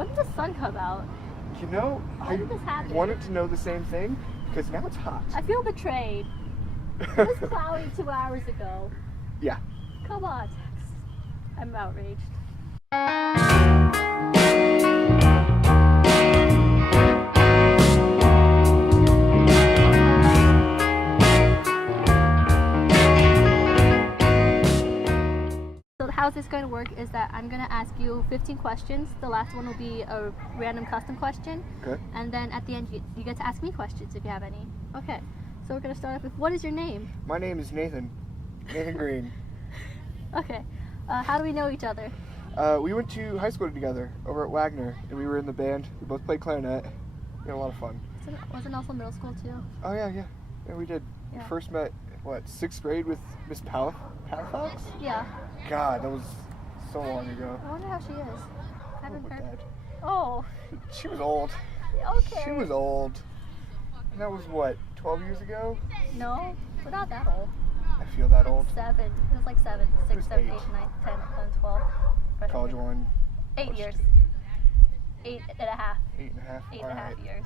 When did the sun come out? You know, How did this happen? wanted to know the same thing, because now it's hot. I feel betrayed. It was cloudy 2 hours ago. Yeah. Come on, Tex. I'm outraged. So how this going to work is that I'm going to ask you 15 questions. The last one will be a random custom question. Okay. And then at the end, you get to ask me questions if you have any. Okay. So we're going to start off with, what is your name? My name is Nathan. Nathan Green. Okay. How do we know each other? We went to high school together over at Wagner, and we were in the band. We both played clarinet. We had a lot of fun. Wasn't also middle school too? Oh, yeah. Yeah, we did. Yeah. We first met, 6th grade with Miss Palafox? Yeah. God, that was so long ago. I wonder how she is. I haven't About heard. that. Oh. She was old. Okay. She was old. And that was 12 years ago? No, we're not that old. I feel that old. 7. It was like 7, 6, was 7, 8, 8. 9, 10, 11, 12. Freshman College year. one. 8 years. 8 and a half. 8.5. 8 and a half Alright. years.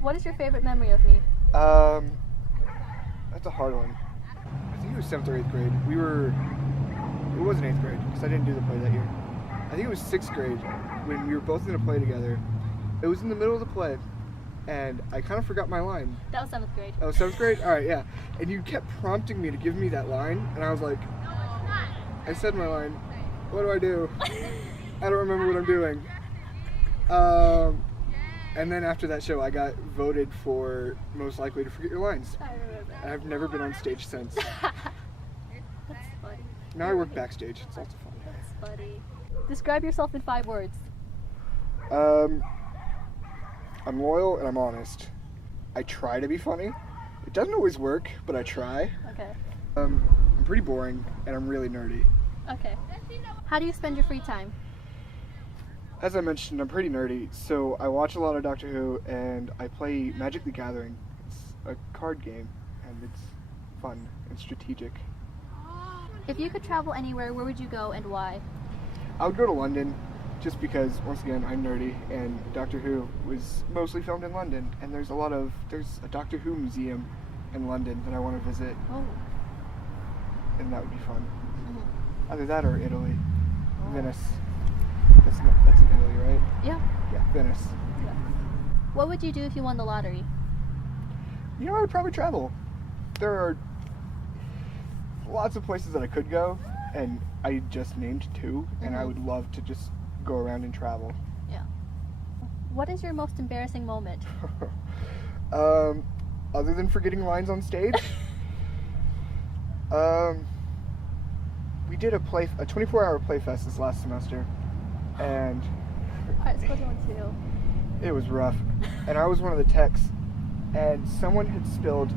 What is your favorite memory of me? That's a hard one. I think it was 7th or 8th grade. It wasn't 8th grade, because I didn't do the play that year. I think it was 6th grade, when we were both in a play together. It was in the middle of the play, and I kind of forgot my line. That was 7th grade. Oh, 7th grade? Alright, yeah. And you kept prompting me to give me that line, and I was like, I said my line, what do I do? I don't remember what I'm doing. And then after that show, I got voted for most likely to forget your lines. I remember. And I've never been on stage since. That's funny. Now I work backstage. It's lots of fun. That's funny. Describe yourself in 5 words. I'm loyal and I'm honest. I try to be funny. It doesn't always work, but I try. Okay. I'm pretty boring and I'm really nerdy. Okay. How do you spend your free time? As I mentioned, I'm pretty nerdy, so I watch a lot of Doctor Who and I play Magic the Gathering. It's a card game and it's fun and strategic. If you could travel anywhere, where would you go and why? I would go to London just because, once again, I'm nerdy and Doctor Who was mostly filmed in London, and there's a Doctor Who museum in London that I want to visit, Oh. and that would be fun. Mhm. Either that or Italy. Oh. Venice. That's in Italy, right? Yeah. Yeah, Venice. What would you do if you won the lottery? You know, I would probably travel. There are lots of places that I could go, and I just named 2, and I Mhm. would love to just go around and travel. Yeah. What is your most embarrassing moment? Other than forgetting lines on stage, we did a 24-hour play fest this last semester, and Alright, let's go to one too. it was rough. And I was one of the techs, and someone had spilled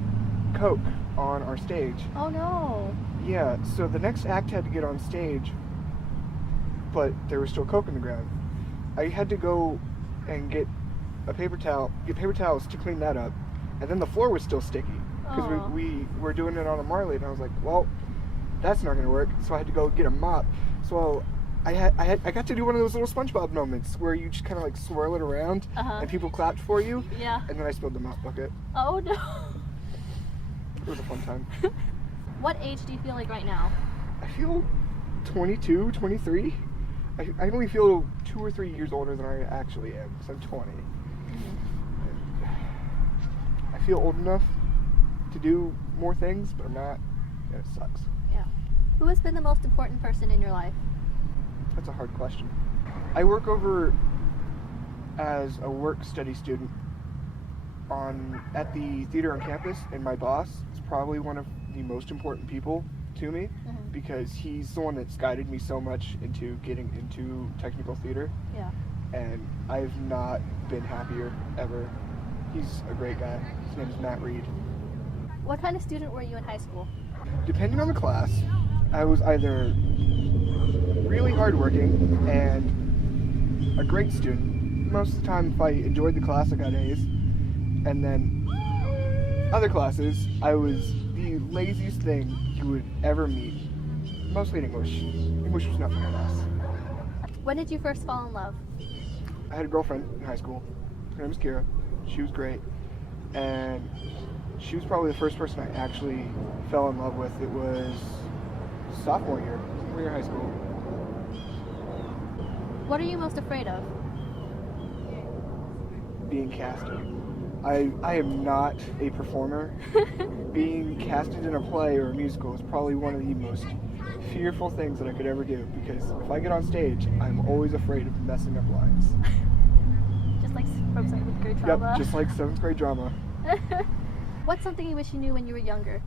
Coke on our stage. Oh no. Yeah, so the next act had to get on stage, but there was still Coke in the ground. I had to go and get paper towels to clean that up, and then the floor was still sticky because Aw. we were doing it on a Marley, and I was like, well, that's not gonna work. So I had to go get a mop. So I got to do one of those little SpongeBob moments where you just kind of like swirl it around, Uh-huh. and people clapped for you, Yeah. and then I spilled the mop bucket. Oh no. It was a fun time. What age do you feel like right now? I feel 22, 23. I only feel 2 or 3 years older than I actually am, because I'm 20. I feel old enough to do more things, but I'm not, and it sucks. Yeah. Who has been the most important person in your life? That's a hard question. I work over as a work-study student at the theater on campus, and my boss is probably one of the most important people to me because he's the one that's guided me so much into getting into technical theater, Yeah. and I've not been happier ever. He's a great guy. His name is Matt Reed. What kind of student were you in high school? Depending on the class, I was either really hardworking and a great student. Most of the time, if I enjoyed the class, I got A's. And then other classes, I was the laziest thing you would ever meet. Mostly in English. English was not my class. When did you first fall in love? I had a girlfriend in high school. Her name was Kira. She was great. And she was probably the first person I actually fell in love with. It was sophomore year of high school. What are you most afraid of? Being casted. I am not a performer. Being casted in a play or a musical is probably one of the most fearful things that I could ever do, because if I get on stage, I'm always afraid of messing up lines. Just like from 7th grade drama? Yep, just like 7th grade drama. What's something you wish you knew when you were younger?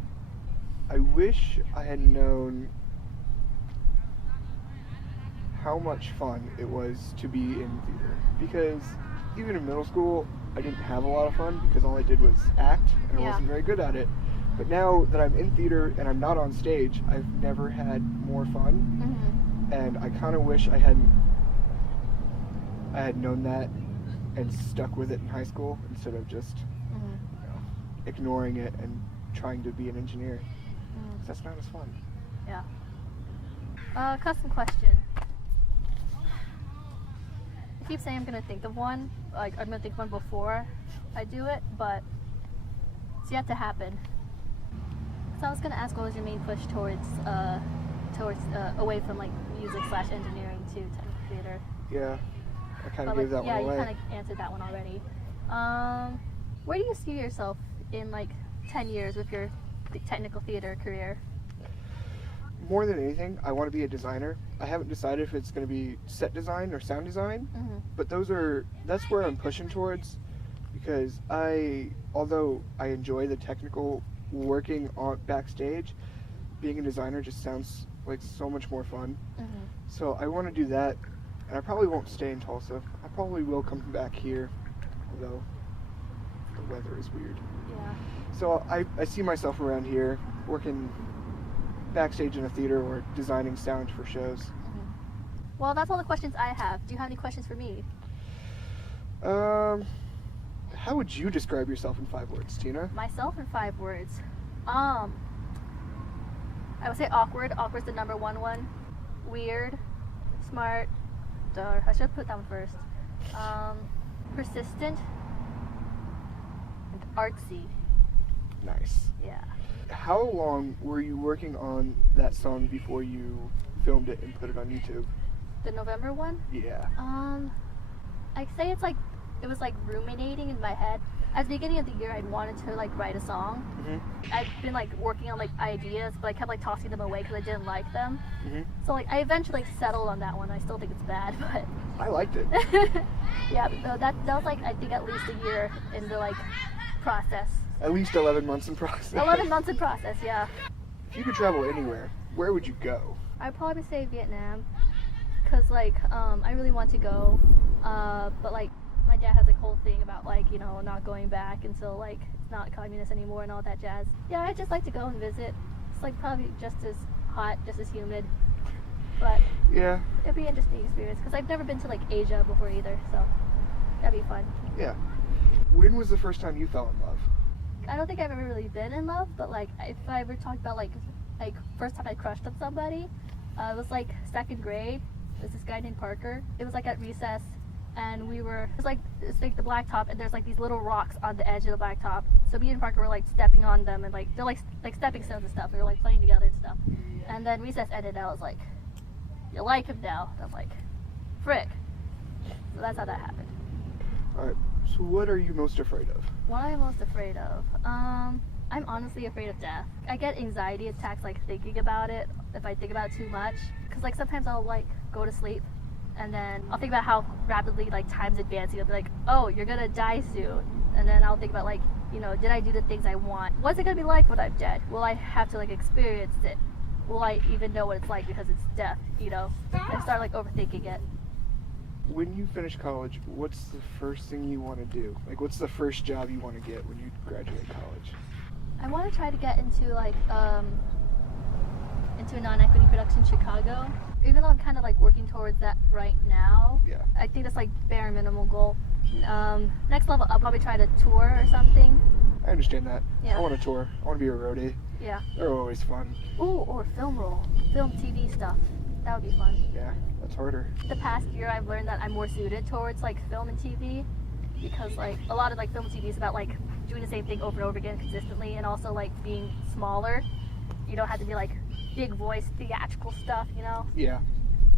I wish I had known how much fun it was to be in theater, because even in middle school, I didn't have a lot of fun because all I did was act, and I wasn't very good at it. But now that I'm in theater and I'm not on stage, I've never had more fun, and I kind of wish I had known that and stuck with it in high school instead of just ignoring it and trying to be an engineer. 'Cause that's not as fun. Yeah. Custom question. I keep saying I'm gonna think of one, like I'm gonna think of one before I do it, but it's yet to happen. So I was gonna ask, what was your main push towards away from like music / engineering to technical theater? Yeah, I kind of But gave that one away. Yeah, you kind of answered that one already. Where do you see yourself in like 10 years with your technical theater career? More than anything, I want to be a designer. I haven't decided if it's going to be set design or sound design, but that's where I'm pushing towards, because although I enjoy the technical working on backstage, being a designer just sounds like so much more fun. So I want to do that, and I probably won't stay in Tulsa. I probably will come back here, although the weather is weird. Yeah. So I see myself around here working backstage in a theater or designing sound for shows. Well, that's all the questions I have. Do you have any questions for me? How would you describe yourself in 5 words, Tina? Myself in 5 words. I would say awkward. Awkward's the number one. Weird. Smart. I should have put that one first. Persistent. And artsy. Nice. Yeah. How long were you working on that song before you filmed it and put it on YouTube? The November one? Yeah. I'd say it was like ruminating in my head. At the beginning of the year, I'd wanted to like write a song. I've been like working on like ideas, but I kept like tossing them away because I didn't like them. So like I eventually settled on that one. I still think it's bad, but I liked it. yeah, but that was like I think at least a year in the like process. At least 11 months in process. 11 months in process, yeah. If you could travel anywhere, where would you go? I'd probably say Vietnam, cause like I really want to go, but like my dad has like whole thing about like not going back until like it's not communist anymore and all that jazz. Yeah, I'd just like to go and visit. It's like probably just as hot, just as humid, but yeah, it'd be an interesting experience because I've never been to like Asia before either, so that'd be fun. Yeah. When was the first time you fell in love? I don't think I've ever really been in love, but like if I ever talked about like first time I crushed on somebody, it was like 2nd grade. There's this guy named Parker. It was like at recess, and it's like the blacktop, and there's like these little rocks on the edge of the blacktop. So me and Parker were like stepping on them, and like they're like stepping stones and stuff. We were like playing together and stuff. And then recess ended, and I was like, "You like him now?" And I'm like, "Frick." So that's how that happened. All right. So what are you most afraid of? What am I most afraid of? I'm honestly afraid of death. I get anxiety attacks like thinking about it if I think about it too much. Cause like sometimes I'll like go to sleep and then I'll think about how rapidly like time's advancing. I'll be like, oh, you're gonna die soon. And then I'll think about like, did I do the things I want? What's it gonna be like when I'm dead? Will I have to like experience it? Will I even know what it's like because it's death, I start like overthinking it. When you finish college, what's the first thing you want to do? Like, what's the first job you want to get when you graduate college? I want to try to get into like into a non-equity production in Chicago. Even though I'm kind of like working towards that right now. Yeah. I think that's like bare minimal goal. Next level, I'll probably try to tour or something. I understand that. Yeah. I want to tour. I want to be a roadie. Yeah. They're always fun. Ooh, or film roll, film TV stuff. That would be fun. Yeah, that's harder. The past year, I've learned that I'm more suited towards like film and TV, because like a lot of like film and TV is about like doing the same thing over and over again consistently, and also like being smaller. You don't have to be like big voice theatrical stuff, you know. Yeah,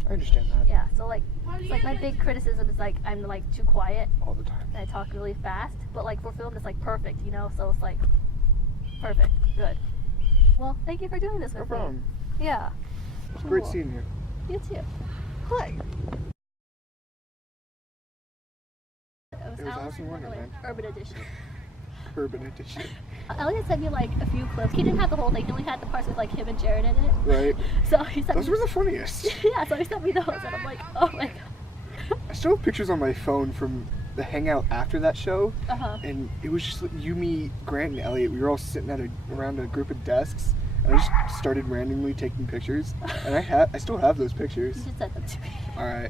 I understand that. Yeah, so like it's like my big criticism is like I'm like too quiet All the time. and I talk really fast, but like for film it's like perfect, you know, so it's like perfect, good. Well, thank you for doing this No with problem. me. Yeah. It's great Cool. seeing you. You too. Hi. It was Alice in Wonderland. Urban Edition. Urban edition. Elliot sent me like a few clips. He didn't have the whole thing. He only had the parts with like him and Jared in it. Right. So he sent Those me. were the funniest. Yeah, so he sent me those, and I'm like, oh my god. I still have pictures on my phone from the hangout after that show, and it was just like you, me, Grant, and Elliot. We were all sitting at around a group of desks, and I just started randomly taking pictures. And I still have those pictures. You should send them to me. All right.